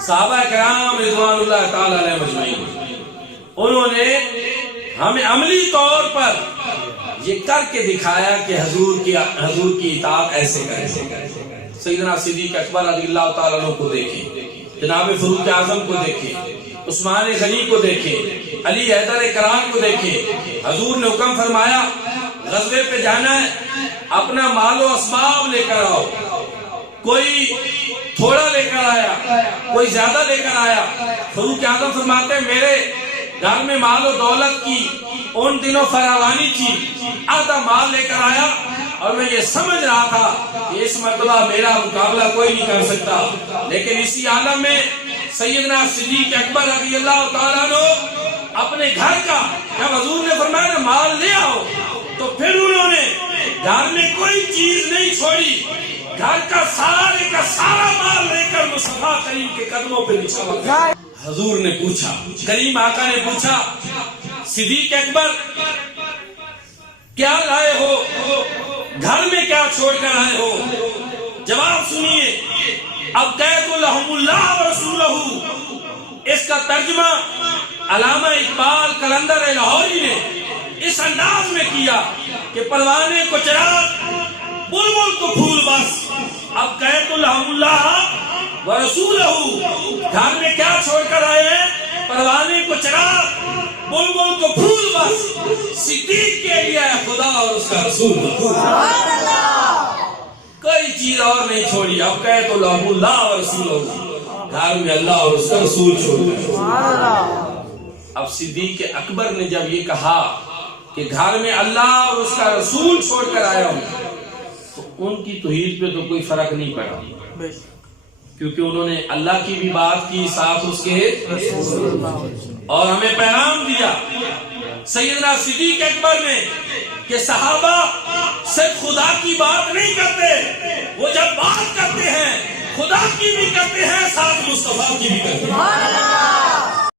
صحابہ کرام رضوان اللہ تعالی علیہ مجمعین، انہوں نے ہمیں عملی طور پر یہ کر کے دکھایا کہ حضور کی اطاعت ایسے کریں۔ سیدنا صدیق اکبر رضی اللہ تعالیٰ عنہ کو دیکھیں، جناب فاروق اعظم کو دیکھیں، عثمان غنی کو دیکھیں، علی حیدر کرام کو دیکھیں۔ حضور نے حکم فرمایا غزوے پہ جانا ہے، اپنا مال و اسباب لے کر آؤ۔ کوئی تھوڑا لے کر آیا، کوئی زیادہ لے کر آیا۔ فاروق اعظم فرماتے ہیں میرے گھر میں مال و دولت کی ان دنوں فراوانی تھی، آدھا مال لے کر آیا اور میں یہ سمجھ رہا تھا کہ اس مرتبہ میرا مقابلہ کوئی نہیں کر سکتا، لیکن اسی عالم میں سیدنا صدیق اکبر رضی اللہ تعالیٰ عنہ اپنے گھر کا جب حضور نے فرمایا مال لے آؤ تو پھر انہوں نے گھر میں کوئی چیز نہیں چھوڑی، گھر کا سارا مال لے کر مصطفیٰ کریم کے قدموں پہ بچھا دیا۔ حضور نے پوچھا، کریم آقا نے پوچھا صدیق اکبر کیا لائے ہو، گھر میں کیا چھوڑ کر آئے ہو؟ جواب سنیے، اب قید لہم اللہ ورسولہ، اس کا ترجمہ علامہ اقبال قلندر لاہوری نے اس انداز میں کیا کہ پروانے کو چراغ بلبل کو پھول بس، اب قید لہم اللہ ورسولہ، گھر میں کیا چھوڑ کر آئے ہیں؟ پروانے کو چراغ بلبل کو پھول بس، صدیق کے لیے خدا اور اس کا رسول، کوئی چیز اور نہیں چھوڑی۔ اب قید لہم اللہ ورسولہ، گھر میں اللہ اور اس کا رسول چھوڑ گئے۔ اب صدیق اکبر نے جب یہ کہا کہ گھر میں اللہ اور اس کا رسول چھوڑ کر آیا ہوں، تو ان کی توحید پہ تو کوئی فرق نہیں پڑا، کیونکہ انہوں نے اللہ کی بھی بات کی، ساتھ اس کے اور ہمیں پیغام دیا۔ سیدنا صدیق اکبر نے کہ صحابہ صرف خدا کی بات نہیں کرتے، وہ جب بات کرتے ہیں خدا کی بھی کرتے ہیں، ساتھ مصطفیٰ کی بھی کرتے ہیں۔